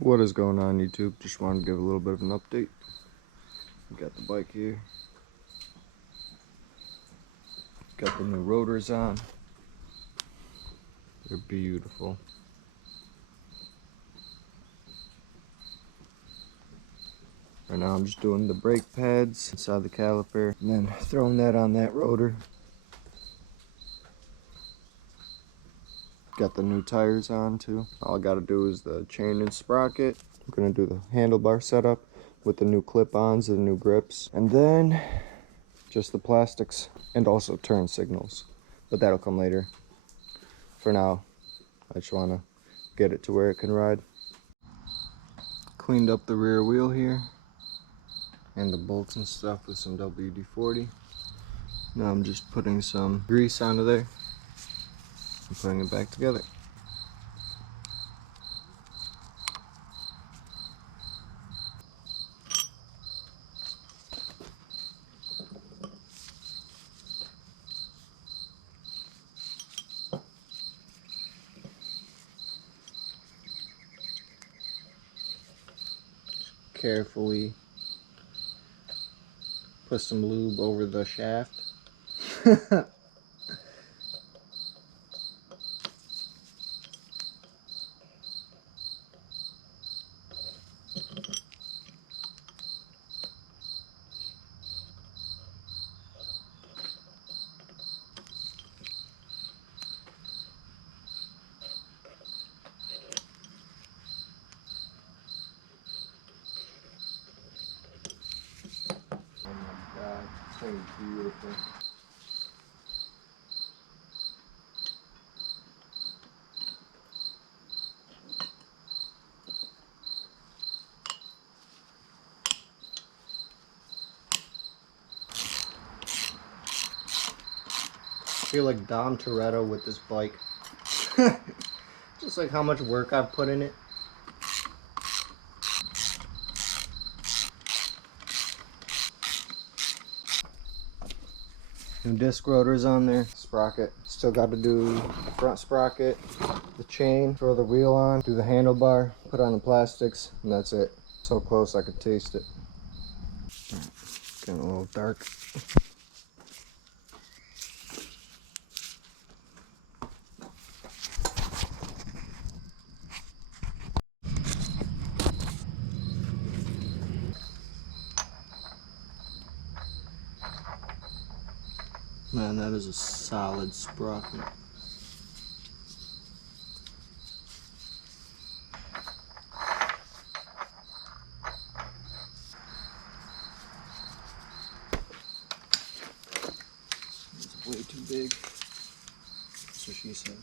What is going on, YouTube? Just wanted to give a little bit of an update. Got the bike here. Got the new rotors on. They're beautiful. Right now I'm just doing the brake pads inside the caliper and then throwing that on that rotor. Got the new tires on too. All I gotta do is the chain and sprocket. I'm gonna do the handlebar setup with the new clip-ons and the new grips. And then just the plastics and also turn signals. But that'll come later. For now, I just wanna get it to where it can ride. Cleaned up the rear wheel here and the bolts and stuff with some WD-40. Now I'm just putting some grease onto there and putting it back together. Carefully put some lube over the shaft. Oh my god, this thing is beautiful. I feel like Dom Toretto with this bike. Just like how much work I've put in it. New disc rotors on there, sprocket. Still got to do the front sprocket, the chain, throw the wheel on, do the handlebar, put on the plastics, and that's it. So close I could taste it. Getting a little dark. Man, that is a solid sprocket. It's way too big. That's what she said.